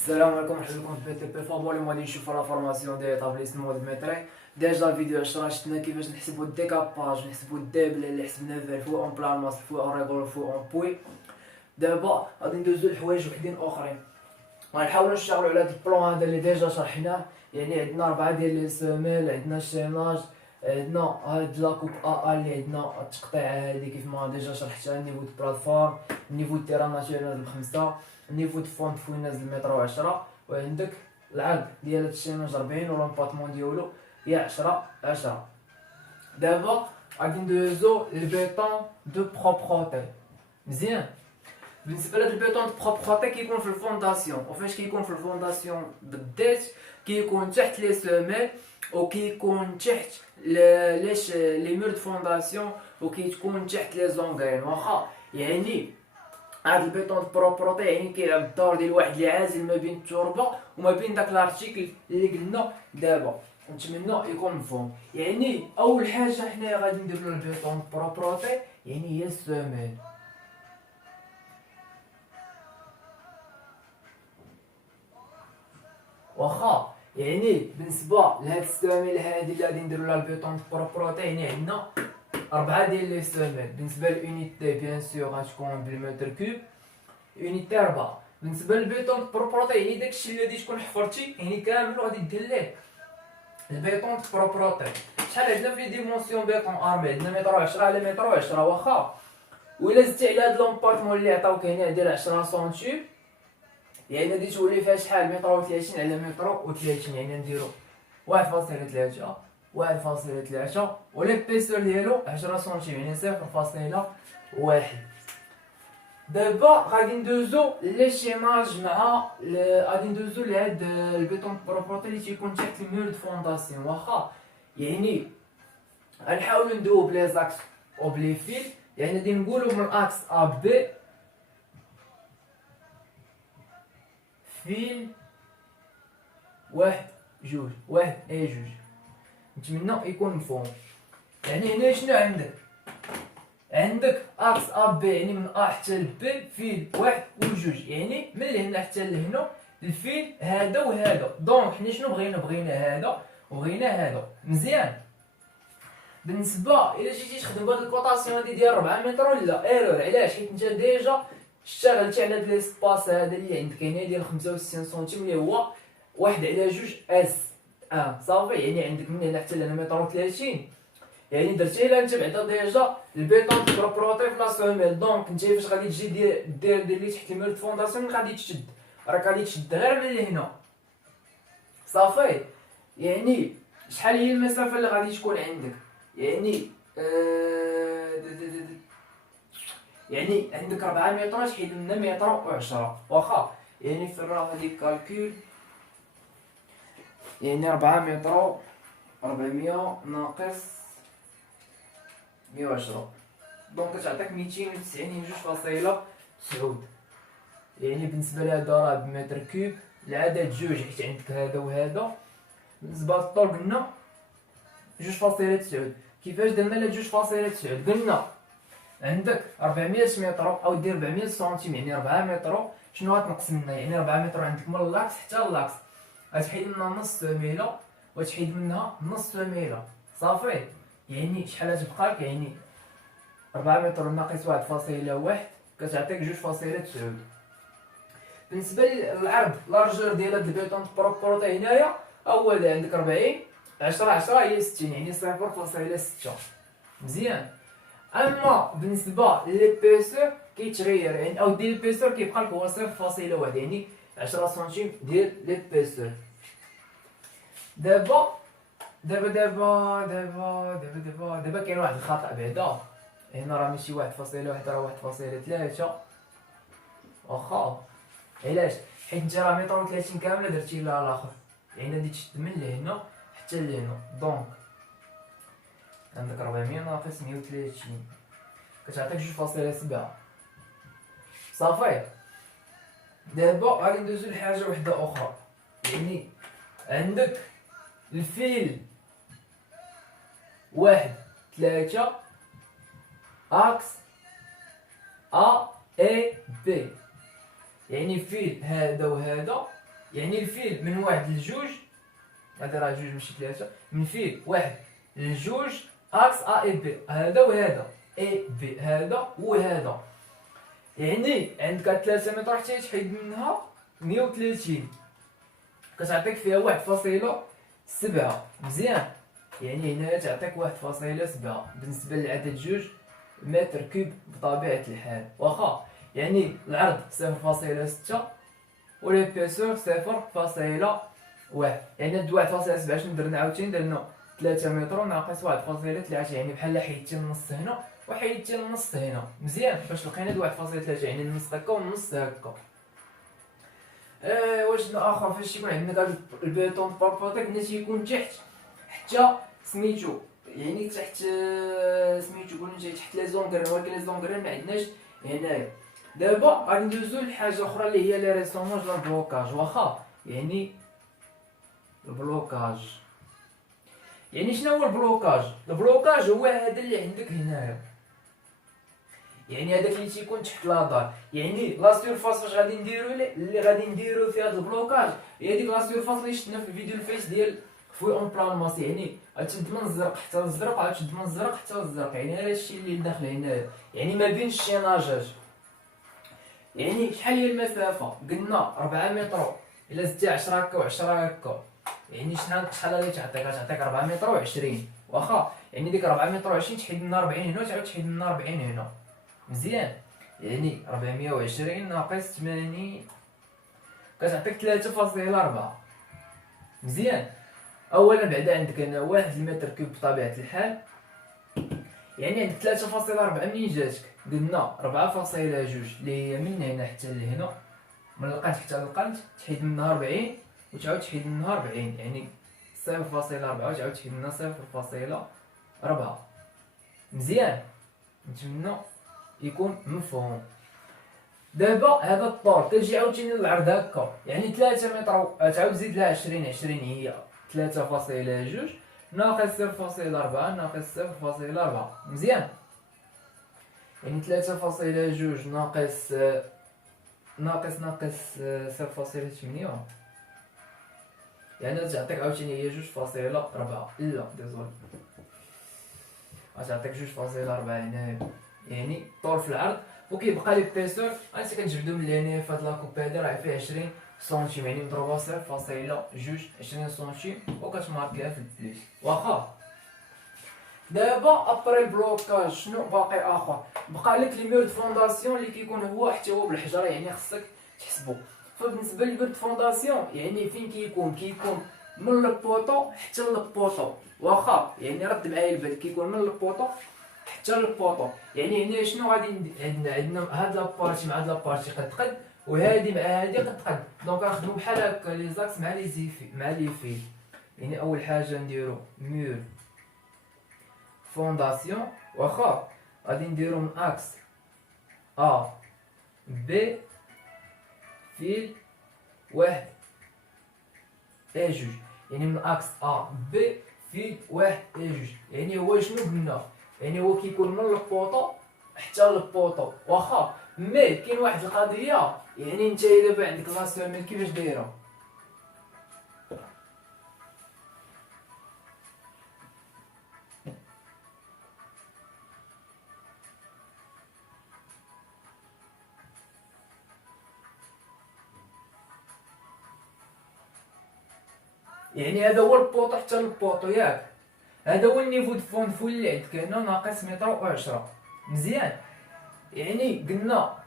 السلام عليكم، مرحبا بكم في بي تي بي. فابور اللي غادي نشوفوا لا فورماسيون ديال ايطابليسمون دو ميتري. ديجا الفيديو 10 شفنا كيفاش نحسبوا الديكاباج، نحسبوا الدبل اللي حسبنا فيه الفو اون بلان ماس، الفو اون ريغول، الفو اون بوي. دابا غادي ندوزو لحوايج وحدين اخرين، غنحاولوا نشتغلوا على هذا البلان هذا اللي ديجا شرحناه. يعني عندنا 4 ديال لي سيميل، عندنا الشيناج، عندنا هاد لاكوب اللي عندنا التقطيع هادي كيف ما ديجا شرحتها، النيفو دو بلاتفورم، النيفو دو تيران ناتوريل نازل ب5، النيفو دو فونت فوي نازل متر و10، وعندك العرض ديال هاد الشيناج 40 والامباطمون ديالو هي 10. دابا غادي ندوزو للبيطون دو بروبروتي. مزيان، بالنسبه لهاد البيطون دو بروبروتي كيكون في الفونداسيون، وفاش كيكون في الفونداسيون بالذات كيكون تحت لي سوميل، وكيكون تحت لي مور دو فونداسيون، وكيتكون تحت لي زونغين. واخا يعني هاد البيطون دو بروبروتي يعني كيلعب الدور ديال واحد اللي عازل ما بين التربه وما بين داك لارتيكل اللي قلنا دابا. نتمنى يكون مفهوم. يعني اول حاجه حنايا غادي نديرو البيطون دو بروبروتي يعني هي السوميل. واخا يعني بالنسبه لهاد السواميل هادي اللي غادي نديرو لها البيطون بروبروتي، يعني عندنا 4 ديال لي سواميل. بالنسبه للونيتي بيان سور غتكون بالمتر كوب، اونيتي 4. بالنسبه للبيطون بروبروتي يعني داكشي اللي غادي تكون حفرتي يعني كامل وغادي دير ليه البيطون بروبروتي. شحال عندنا في لي ديمونسيون بيطون ارمي؟ عندنا متر 10 على متر 10. واخا وإلا زدتي على هاد لومبارتمون اللي عطاوك هنا ديال 10 سنتيم، يعني غادي تولي فيها شحال؟ متر و 30 على متر و 30. يعني نديرو 1.3 1.3 وليبيسور ديالو 10 سنتيم، يعني 0.1. دابا غادي ندوزو ليشيماج مع غادي ندوزو لهاد البيطون بروبروتي اللي تيكون تحت الميور دو فونداسيون. واخا يعني غنحاولو ندويو بلي زاكس و بلي فيل. يعني غادي نقولو من اكس ا بي فيل 1 2 1 اي 2. نتمنى يكون مفهوم. يعني هنا شنو عندك اكس ا بي، يعني من ا حتى ل بي فيل 1 و 2، يعني من لهنا حتى لهنا الفيل هذا وهذا. دونك حنا شنو بغينا هذا وبغينا هذا. مزيان. بالنسبه الى جيتي تخدم بهاد الكوطاسيون هادي ديال 4 متر ولا ايرور، علاش؟ حيت انت ديجا اشتغلتي على هاد ليسباس هذا اللي عندك هنا ديال 65 سنتيم اللي هو 1 على 2 اس 1 صافي. يعني عندك من هنا حتى لهنا متر و 30، يعني درتي لها انت بعدا ديجا البيطون بروبروتي في لا سوميل. دونك انت فاش غادي تجي دير لي تحت المير فونداسيون غادي تشد، راك غادي تشد غير من لهنا صافي. يعني شحال هي المسافه اللي غادي تكون عندك؟ يعني يعني عندك 4 متر تحيد منها متر و10. واخا يعني في الراه هادي كالكول، يعني 4 متر 400 ناقص 110، دونك كتعطيك 290.9. يعني بالنسبه لهذا راه بمتر كوب، العدد 2 حيت عندك هذا وهذا. بالنسبه للطول قلنا 2.9. كيفاش درنا ل 2.9؟ قلنا عندك 400 متر او دير 400 سنتيم، يعني 4 متر. شنو غتنقص منها؟ يعني 4 متر عندك من اللاكس حتى اللاكس، غتحيد منها نص سميله وتحيد منها نص سميله صافي. يعني شحال غتبقى لك؟ يعني 4 متر ناقص 1.1 كتعطيك 2.9. بالنسبه للعرض لارجور ديال هاد البيطون بروبروتي هنايا هو اللي عندك 40 10 هي 60، يعني 0.6. مزيان. اما بالنسبه للبيسور كيتغير، يعني او ديال البيسور كيبقى لك هو 0.1، يعني 10 سنتيم ديال البيسور. دابا كاين واحد الخطا بعدا هنا، راه ماشي 1.1 راه 1.3. واخا علاش؟ حيت انت راه متر و 30 كامله درتي لها الاخر، يعني غادي تشد من لهنا حتى لهنا. دونك عندك 400 ناقص 130 كتعطيك 2.7 صافي. دابا غادي ندوزو لحاجه وحده اخرى. يعني عندك الفيل 1 3 اكس ا اي بي، يعني فيل هذا وهذا يعني الفيل من واحد لجوج، هذا راه جوج ماشي ثلاثة، من فيل واحد لجوج اكس ا اي بي، هذا وهذا اي بي، هذا وهذا. يعني عندك 3 متر حتى تحيد منها 130 كتعطيك فيها 1.7. مزيان. يعني هنايا تعطيك 1.7 بالنسبه للعدد جوج متر كوب بطبيعه الحال. واخا يعني العرض 0.6 وليبيسور 0.1، يعني هاد 1.7 شنو درنا عاوتاني؟ درنا 3 متر ناقص 1.3، يعني بحال حيدتي النص هنا وحيدتي النص هنا. مزيان باش لقينا 1.3، يعني النص هكا والنص هكا. واش اخر فاش يكون عندنا هاد البيتون باربوطي كنا تيكون تحت حتى سميتو، يعني تحت سميتو قلنا تحت لي زونغرين، ولكن لي زونغرين ما عندناش هنايا. دابا غادي ندوزو لحاجه اخرى اللي هي لي ريسوناج لا بلوكاج. واخا يعني البلوكاج، يعني شنو هو البلوكاج؟ البلوكاج هو هذا اللي عندك هنايا، يعني هذاك اللي تيكون تحت لادار. يعني لا سيرفاس فاش غادي نديرو اللي غادي نديرو في هذا البلوكاج هي ديك لا سيرفاس اللي شفنا في الفيديو الفيس ديال فوي اون بلان ماس. يعني غتشد من الزرق حتى للزرق، عاد تشد من الزرق حتى للزرق، يعني هذا الشيء اللي داخل هنايا، يعني ما بين الشيناجات. يعني شحال هي المسافه؟ قلنا 4 متر، الا زدتي 10 هكا و10 هكا، يعني شحال غادي تعطيك؟ غتعطيك 4 متر و20. واخا يعني ديك 4 متر و20 تحيد لنا 40 هنا وتعاود تحيد لنا 40 هنا. مزيان. يعني 420 ناقص 80 كتعطيك 3.4. مزيان. اولا بعدا عندك هنا 1 المتر كوب بطبيعه الحال، يعني عندك 3.4 منين جاتك؟ قلنا 4.2 اللي هي من هنا حتى لهنا، من القنت حتى للقنت تحيد منها 40 وتعاود تحيد منها 40، يعني 0.4 وتعاود تحيد منها 0.4. مزيان. نتمنى يكون مفهوم. دابا هذا الطول كتجي عاوتاني للعرض هكا، يعني 3 متر تعاود تزيد لها 20 هي 3.2 ناقص 0.4 ناقص 0.4. مزيان. يعني 3.2 ناقص ناقص 0.8، يعني تعطيك عاوتاني هي 2.4. لا ديزولي، غتعطيك 2.4 هنايا، يعني طول في العرض. وكيبقى لي بيسور انت كنجبدو من هنايا في هاد لاكوب هادي راه فيه 20 سنتيم، يعني مضروبه 0.20 سنتيم وكتماركيها في البليس. واخا دابا ابري البلوكاج شنو باقي اخر؟ بقى لك لي مور دو فونداسيون اللي كيكون هو حتى هو بالحجره، يعني خصك تحسبو. فبالنسبه لي مور دو فونداسيون يعني فين كيكون من البوطو حتى للبوطو. واخا يعني رد معايا البال، كيكون من البوطو حتى للبوطو. يعني هنا شنو غادي عندنا هاد لابارتي مع هاد لابارتي قد وهادي مع هادي قد، دونك غنخدمو بحال هكا لي زاكس مع لي زيفي مع لي فيل. يعني اول حاجه نديرو مور فونداسيون. واخا غادي نديرو من اكس ا بي فيل 1 اي جوج، يعني من اكس ا بي فيل 1 اي جوج. يعني هو شنو قلنا؟ يعني هو كيكون من البوطو حتى للبوطو. واخا مي كاين واحد القضيه، يعني نتايا دابا عندك لا سيميل كيفاش دايره؟ يعني هذا هو البوطو حتى للبوطو ياك، هذا هو النيفو دو فون فول اللي عندك هنا ناقص متر و10. مزيان. يعني قلنا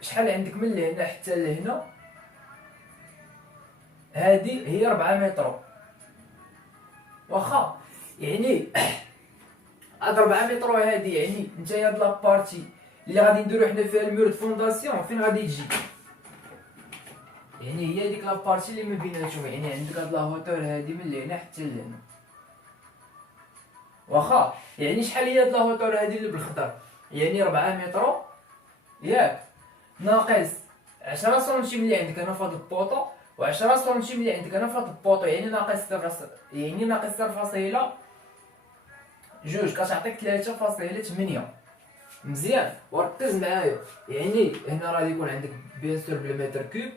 شحال عندك من لهنا حتى لهنا؟ هذه هي 4 متر. واخا يعني هاد 4 متر هادي، يعني نتايا هاد لابارتي اللي غادي نديرو حنا فيها المور دو فونداسيون فين غادي تجي؟ يعني هي ديك لابارتي اللي ما بيناتهم، يعني عندك هاد لا هوتور هادي من لهنا حتى لهنا. واخا يعني شحال هي هاد لا هوتور هادي اللي بالخضر؟ يعني 4 متر ياك ناقص 10 سنتيم اللي عندك هنا في هاد البوطو و10 سنتيم اللي عندك هنا في هاد البوطو، يعني ناقص 0.2 كتعطيك 3.8. مزيان. وركز معايا، يعني هنا راه يكون عندك بيان سور بالمتر كوب،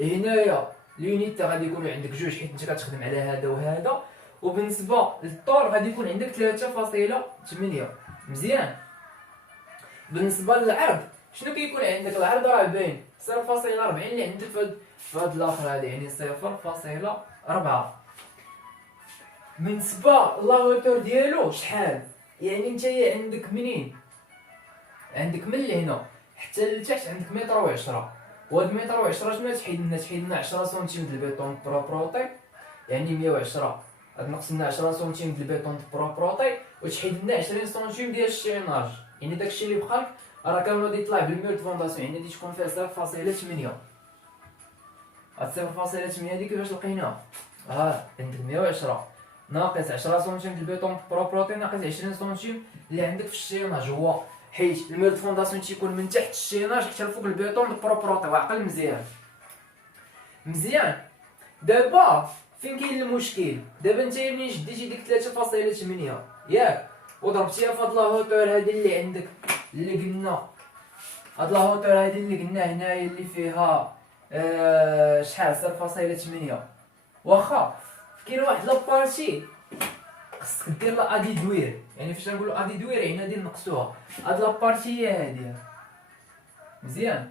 هنايا لونيتي غادي يكونوا عندك جوج حيت انت كتخدم على هذا وهذا. وبالنسبه للطول غادي يكون عندك 3.8. مزيان. بالنسبه للعرض شنو كيكون عندك؟ العرض راه باين 0.40 اللي عندك في هاد الاخر هذا، يعني 0.4. بالنسبه لاوتور ديالو شحال؟ يعني نتايا عندك منين؟ عندك من لهنا حتى لتحت عندك 1.10 متر. وهاد 1.10 متر شنو تحيد لنا؟ تحيد لنا 10 سنتيم د البيطون بروبروطي، يعني 110. غادي نقص لنا 10 سنتيم د البيطون بروبروطي وتحيد لنا 20 سنتيم ديال الشيناج. يعني داكشي اللي بقالك راه كان غادي يطلع بالمير د فونداسيون، يعني غادي تكون فيها 0.8. هاد 0.8 هادي كيفاش لقيناها؟ عندك 110 ناقص 10 سنتيم د البيطون بروبروطي ناقص 20 سنتيم اللي عندك في الشيناج. هو حيت المير د فونداسيون تيكون من تحت الشيناج حتى لفوق البيطون بروبروطي. وعقل مزيان. دابا فين كاين المشكل؟ دابا نتايا منين شديتي ديك 3.8 ياك وضربتيها في هاد لاهوتور هادي اللي عندك، اللي قلنا هاد لاهوتور هادي اللي قلنا هنايا اللي فيها شحال 0.8. واخا كاين واحد لابارتي خصك دير لا ادي دوير، يعني فاش نقولوا ادي دوير يعني غادي نقصوها. هاد لابارتي هي هادي مزيان،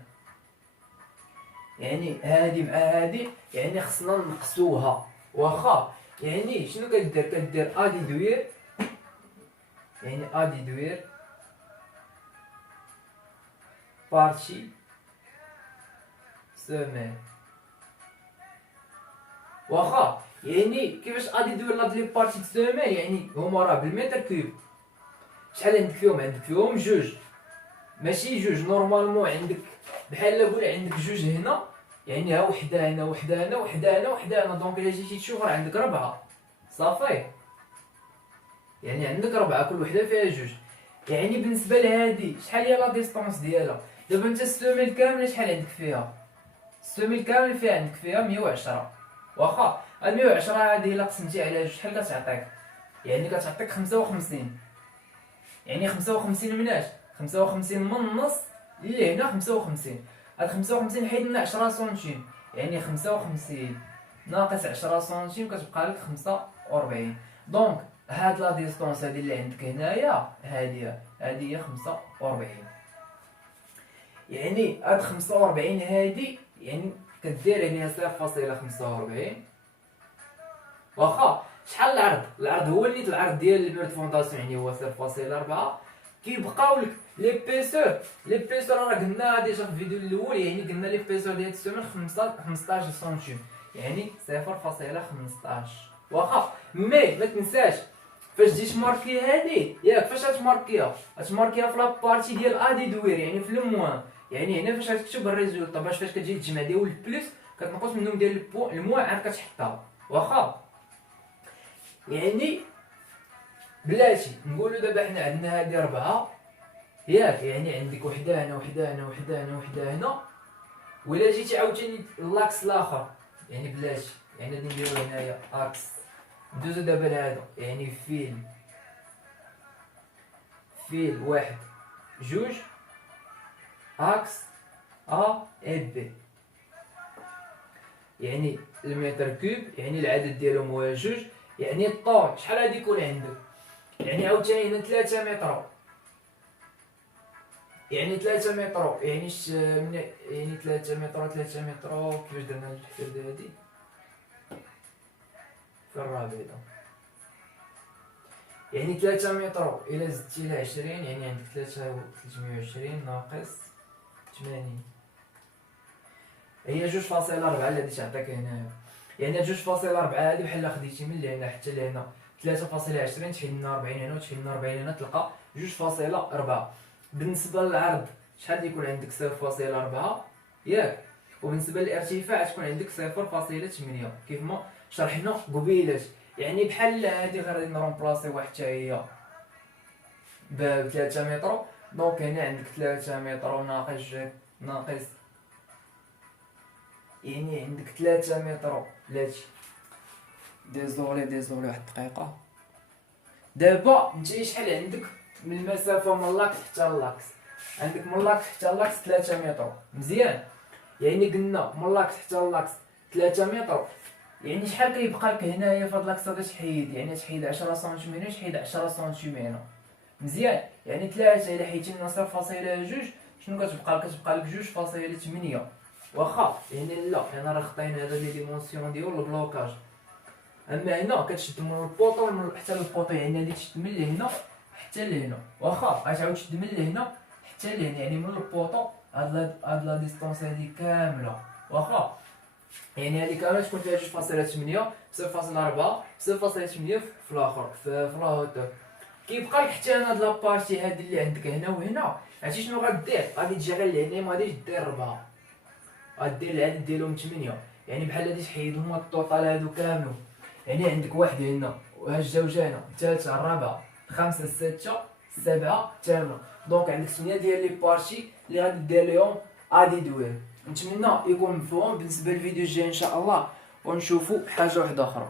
يعني هادي مع هادي يعني خصنا نقصوها. واخا يعني شنو كدير؟ كدير ادي دوير، يعني ادي دوير بارتي سومير. واخا يعني كيفاش غادي ندير لهاد لي بارتي سومير؟ يعني هما راه بالمتر كيوب. شحال عندك فيهم؟ عندك فيهم جوج، ماشي جوج نورمالمون عندك بحال قول عندك جوج هنا، يعني ها وحده هنا وحده هنا وحده هنا وحده هنا. دونك الا جيتي تشوف راه عندك 4 صافي، يعني عندك 4 كل وحده فيها جوج. يعني بالنسبه لهادي شحال هي لا ديستونس ديالها؟ دابا انت السوميل كامله شحال عندك فيها؟ السوميل كامل فيها عندك فيها 110. واخا هاد 110 هادي الا قسمتي على جوج شحال كتعطيك؟ يعني كتعطيك 55. يعني 55 مناش 55 من النص اللي هنا 55. هاد 55 حيد لنا 10 سنتيم، يعني 55 ناقص 10 سنتيم كتبقى لك 45. دونك هاد لا ديستونس هادي اللي عندك هنايا هادي هي 45. يعني هاد 45 هادي يعني كدير يعني 0.45. واخا شحال العرض؟ العرض هو اللي العرض ديال المير فونداسيون يعني هو 0.4. كيبقاو لك لي بيسور راه قلنا ديجا في الفيديو الاول، يعني قلنا لي بيسور ديال السومير 15 سنتيم، يعني 0.15. واخا مي ما تنساش فاش تجي تماركي هادي ياك، فاش غتماركيها؟ غتماركيها في لابارتي ديال ادي دوير، يعني في الموان. يعني هنا فاش غتكتب الريزولطا باش فاش كتجي تجمع ديال البلوس كتنقص منهم ديال الموان عاد كتحطها. واخا يعني بلاتي نقولوا دابا حنا عندنا هادي 4 ياك، يعني عندك وحده هنا وحده هنا وحده هنا وحده هنا. ولا جيتي عاوتاني لاكس الاخر يعني بلاتي، يعني غادي نديرو هنايا اكس ندوزو دابا لهذا، يعني فيل واحد جوج اكس ا اي بي، يعني المتر كوب يعني العدد ديالهم هو جوج. يعني الطول شحال غادي يكون عندك؟ يعني عاوتاني هنا 3 متر، يعني 3 متر يعني يعني 3 متر كيفاش درنا الحساب ديال هادي في الرابطه؟ يعني 3 متر الى زدتي لها 20 يعني عندك 320 ناقص 80 هي 2.4 اللي غادي تعطيك هنا. يعني 2.4 هادي بحال خديتي من لهنا حتى لهنا 3.20 تحيد لنا 40 هنا وتحيد لنا 40 هنا تلقى 2.4. بالنسبه للعرض شحال يكون عندك 0.4 ياك، وبالنسبه للارتفاع تكون عندك 0.8 كيف ما شرحنا قبيلات. يعني بحال هادي غير غادي نرومبلاسي واحد حتى هي ب 3 متر. دونك هنا عندك 3 متر ناقص يعني عندك 3 متر بلاتي. ديزولي واحد الدقيقه. دابا نتايا شحال عندك من المسافه من اللاكس حتى اللاكس؟ عندك من اللاكس حتى اللاكس 3 متر مزيان. يعني قلنا من لاكس حتى لاكس 3 متر، يعني شحال كيبقى لك هنايا في هاد لاكس هذا تحيد؟ يعني تحيد 10 سنتيمتر، تحيد 10 سنتيمتر مزيان، يعني 3 الا حيدتي لنا 0.2 شنو كتبقى لك؟ كتبقى لك 2.8 واخا، يعني لا يعني راه خطينا هذا لي ديمونسيون ديال البلوكاج. اما هنا كتشد من البوطو حتى للبوطو، يعني غادي تشد من لهنا حتى لهنا، واخا غتعاود تشد من لهنا حتى لهنا، يعني من البوطو هاد لا ديستونس هادي كامله، واخا يعني هادي كامله تكون فيها 2.8 0.4 0.8 في الاخر في لا هوتور. كيبقى لك حتى هنا هاد لابارتي هادي اللي عندك هنا وهنا، عرفتي شنو غدير؟ غادي تجي غير لهنا، ما غاديش دير 4، غدير العدد ديالهم 8، يعني بحال غادي تحيدهم الطوطال هادو كاملو، يعني عندك واحد هنا وهاد الجوج هنا، الثالثه الرابعه الخامسه السادسه السابعه الثامنه، دونك عندك 8 ديال لي بارتي اللي غادي دير ليهم غادي دوير. نتمنى يكون مفهوم. بالنسبه للفيديو الجاي ان شاء الله ونشوفوا حاجه واحده اخرى.